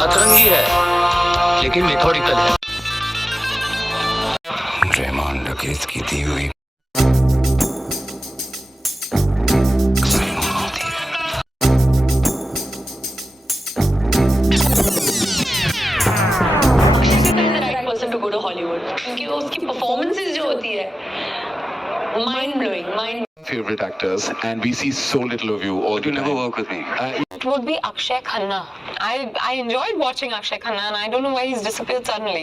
अतरंगी है लेकिन मेथोडिकल है। रहमान डकैत की दी हुई क्योंकि उसकी परफॉर्मेंसेस जो होती है mind blowing mind favorite actors and we see so little of you all the You never time. work with me. It would be Akshay Khanna. I enjoyed watching Akshay Khanna and I don't know why he's disappeared suddenly.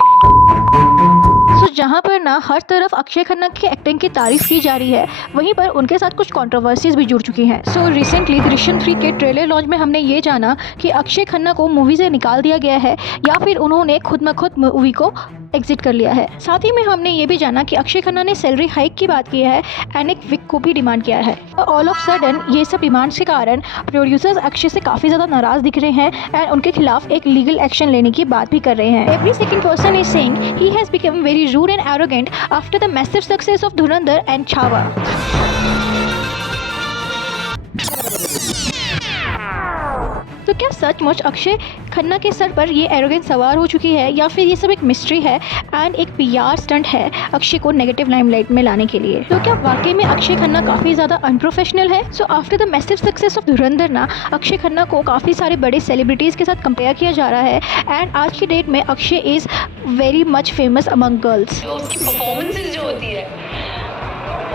सो जहाँ पर ना हर तरफ अक्षय खन्ना की acting की तारीफ की जा रही है, वहीं पर उनके साथ कुछ कंट्रोवर्सीज भी जुड़ चुकी हैं। सो रिसेंटली दृश्यम 3 के ट्रेलर लॉन्च में हमने ये जाना कि अक्षय खन्ना को मूवी से निकाल दिया गया है या फिर उन्होंने खुद ब खुद मूवी को एग्जिट कर लिया है। साथ ही में हमने ये भी जाना कि अक्षय खन्ना ने सैलरी हाइक की बात की है एंड एक विक को भी डिमांड किया है। ऑल ऑफ सडन ये सब डिमांड्स के कारण प्रोड्यूसर्स अक्षय से काफ़ी ज़्यादा नाराज़ दिख रहे हैं एंड उनके खिलाफ एक लीगल एक्शन लेने की बात भी कर रहे हैं। Every second person is saying he has become very rude and arrogant after the massive success of Dhurandhar and Chhaava. तो क्या सचमुच अक्षय खन्ना के सर पर ये एरोगेंस सवार हो चुकी है या फिर ये सब एक मिस्ट्री है एंड एक पीआर स्टंट है अक्षय को नेगेटिव लाइमलाइट में लाने के लिए? तो क्या वाकई में अक्षय खन्ना काफ़ी ज़्यादा अनप्रोफेशनल है? So after the massive success of धुरंधर ना अक्षय खन्ना को काफ़ी सारे बड़े सेलिब्रिटीज़ के साथ कंपेयर किया जा रहा है एंड आज की डेट में Akshay is very much famous among girls. उसकी परफॉर्मेंसेस जो होती है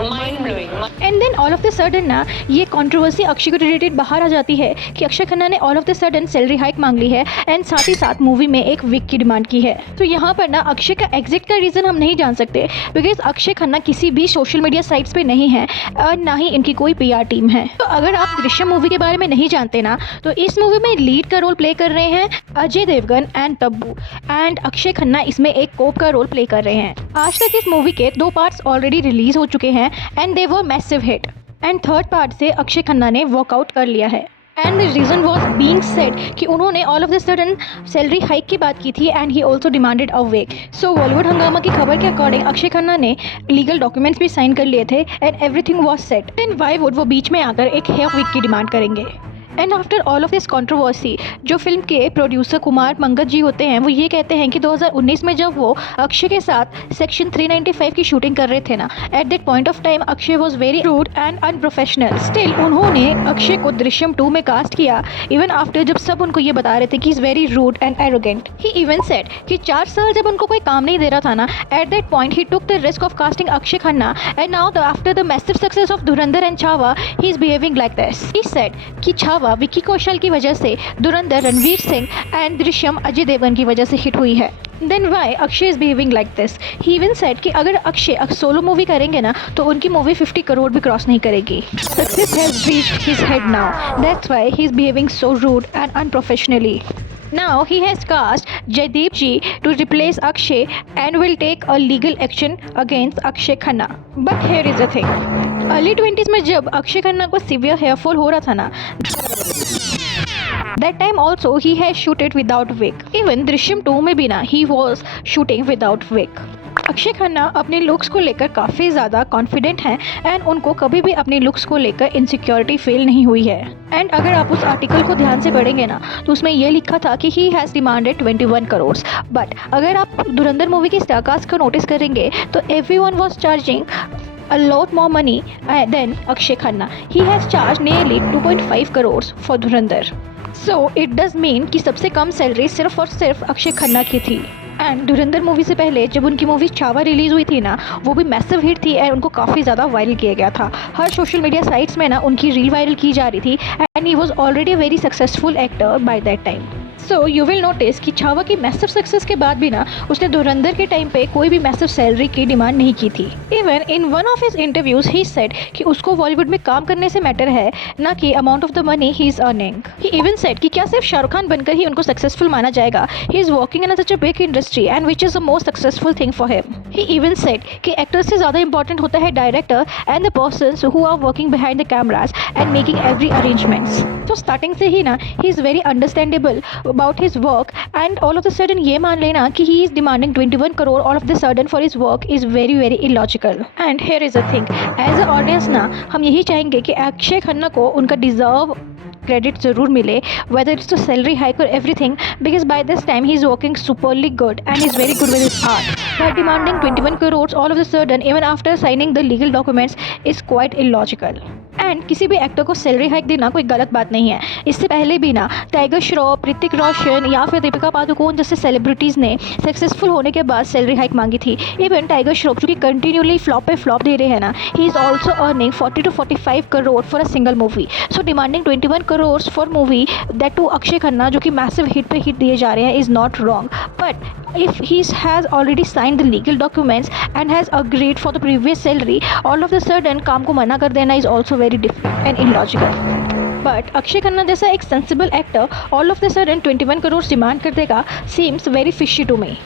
mind blowing and then all of the sudden ना ये कंट्रोवर्सी अक्षय को रिलेटेड बाहर आ जाती है कि अक्षय खन्ना ने all of the sudden salary hike मांग ली है एंड साथ ही साथ मूवी में एक विक की डिमांड की है। तो यहाँ पर ना अक्षय का एग्जिट का रीज़न हम नहीं जान सकते बिकॉज अक्षय खन्ना किसी भी सोशल मीडिया साइट्स पे नहीं है और ना ही इनकी कोई पीआर टीम है। तो अगर आप दृश्यम मूवी के बारे में नहीं जानते ना तो इस मूवी में लीड का रोल प्ले कर रहे हैं अजय देवगन एंड तब्बू एंड अक्षय खन्ना इसमें एक कोप का रोल प्ले कर रहे हैं। आज तक इस मूवी के 2 पार्ट्स ऑलरेडी रिलीज हो चुके हैं and they were massive hit and third part से अक्षय खन्ना ने वॉकआउट कर लिया है and the reason was being said कि उन्होंने all of the sudden salary hike की बात की थी and he also demanded a week. So Bollywood Hungama की खबर के अकॉर्डिंग अक्षय खन्ना ने लीगल डॉक्यूमेंट्स भी साइन कर लिए थे and everything was set. Then why would वो बीच में आकर एक हेयर विक की डिमांड करेंगे? And after all of this controversy जो फिल्म के प्रोड्यूसर कुमार मंगत जी होते हैं वो ये कहते हैं कि 2019 में जब वो अक्षय के साथ सेक्शन 395 की शूटिंग कर रहे थे ना at that point of time Akshay was very rude and unprofessional. Still उन्होंने अक्षय को दृश्यम 2 में कास्ट किया इवन आफ्टर जब सब उनको ये बता रहे थे कि is very rude and arrogant. He even said कि 4 साल जब उनको कोई काम नहीं दे रहा था ना at that point he took the risk of casting Akshaye Khanna and now after the massive success of Dhurandhar and Chhaava he is behaving like this. He said कि छावा विकी कौशल की वजह से, धुरंधर रणवीर सिंह एंड दृश्यम अजय देवगन की वजह से हिट हुई है। Then why Akshaye is behaving like this? He even said कि अगर अक्षय सोलो मूवी करेंगे ना तो उनकी मूवी 50 करोड़ भी क्रॉस नहीं करेगी। Success has reached his head now, that's why he is behaving so rude and unprofessionally. Now he has cast Jaideep ji to replace Akshay and will take a legal action against Akshay Khanna. But here is the thing. Early 20s में जब अक्षय खन्ना को severe hair fall हो रहा था ना that time also he has shooted without wig. Even Drishyam 2 में भी ना he was shooting without wig. Akshay Khanna अपने लुक्स को लेकर काफ़ी ज़्यादा कॉन्फिडेंट हैं एंड उनको कभी भी अपने लुक्स को लेकर इनसिक्योरिटी फील नहीं हुई है। एंड अगर आप उस आर्टिकल को ध्यान से पढ़ेंगे ना तो उसमें यह लिखा था कि he has demanded 21 crore. But अगर आप धुरंधर मूवी की स्टारकास्ट को नोटिस करेंगे तो everyone was charging a lot more money than Akshay Khanna. He has charged nearly 2.5 crores for Dhurandhar. So it does mean कि सबसे कम सैलरी सिर्फ और सिर्फ अक्षय खन्ना की थी। एंड धुरंधर मूवी से पहले जब उनकी मूवी छावा रिलीज़ हुई थी ना वो भी मैसिव हिट थी एंड उनको काफ़ी ज़्यादा वायरल किया गया था। हर सोशल मीडिया साइट्स में ना उनकी रील वायरल की जा रही थी and he was already a very successful actor by that time. So you will notice कि छावा की मैसिव सक्सेस के बाद भी ना उसने धुरंधर के टाइम पे कोई भी मैसिव सैलरी की डिमांड नहीं की थी। Even in one of his interviews he said कि उसको बॉलीवुड में काम करने से मैटर है ना कि amount of the money he is earning. He even said कि क्या सिर्फ शाहरुख खान बनकर ही उनको सक्सेसफुल माना जाएगा? He is working in such a big industry and which is the most successful thing for him. He even said कि actor से ज़्यादा इंपॉर्टेंट होता है director and the persons who are working behind the cameras and making every arrangements. तो starting से ही ना he is very understandable about his work and all of the sudden ये मान लेना कि he is demanding 21 crore all of the sudden for his work is very very illogical. And here is a thing, as a audience ना हम यही चाहेंगे कि अक्षय खन्ना को उनका डिजर्व क्रेडिट ज़रूर मिले, whether it's the salary hike or everything, because by this time he's working superly good and he's very good with his art. But demanding 21 crores all of a sudden, even after signing the legal documents, is quite illogical. And किसी भी actor को salary hike देना कोई गलत बात नहीं है। इससे पहले भी ना टाइगर श्रॉफ, ऋतिक रोशन या फिर दीपिका पादुकोण जैसे सेलिब्रिटीज़ ने सक्सेसफुल होने के बाद सैलरी हाइक मांगी थी। इवन टाइगर श्रॉफ जो कि कंटिन्यूली फ्लॉप पे फ्लॉप दे रहे हैं ना, he is also earning 40 to 45 crore for a single movie. So demanding 21 crore for movie that too Akshay Khanna जो कि मैसिव हिट पे हिट दिए जा रहे हैं is not wrong, but if he has already signed the legal documents and has agreed for the previous salary, all of a sudden काम को मना कर देना is also very different and illogical. But Akshaye Khanna जैसा एक sensible actor all of the sudden 21 crore demand कर देगा seems very fishy to me.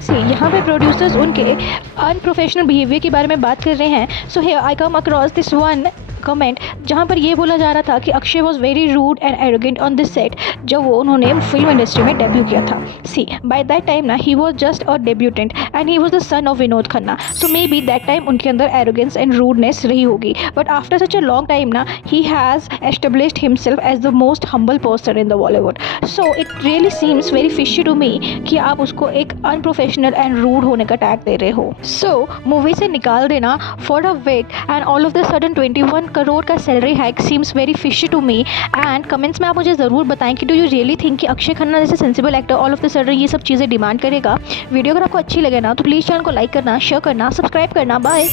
See यहाँ पे प्रोड्यूसर्स उनके अनप्रोफेशनल बिहेवियर के बारे में बात कर रहे हैं। So here I come across this one comment जहाँ पर ये बोला जा रहा था कि Akshay was very rude and arrogant on this set जब वो उन्होंने फिल्म इंडस्ट्री में डेब्यू किया था। सी बाय दैट टाइम ना he was just a debutante and he was the son of Vinod Khanna, so may be that time उनके अंदर एरोगेंस एंड रूडनेस रही होगी, but after such a long time ना he has established himself as the most humble person in the Bollywood. So it really seems very fishy to me कि आप उसको एक unprofessional and rude होने का tag दे रहे हो। सो मूवी से निकाल देना for a week and all of the sudden 21 crore का salary hike seems very fishy to me. And comments में आप मुझे ज़रूर बताएं कि डू यू रियली थिंक कि अक्षय खन्ना जैसे sensible actor all of the sudden ये सब चीज़ें डिमांड करेगा। वीडियो अगर आपको अच्छी लगे ना तो प्लीज़ चैनल को लाइक करना, शेयर करना, सब्सक्राइब करना। बाय।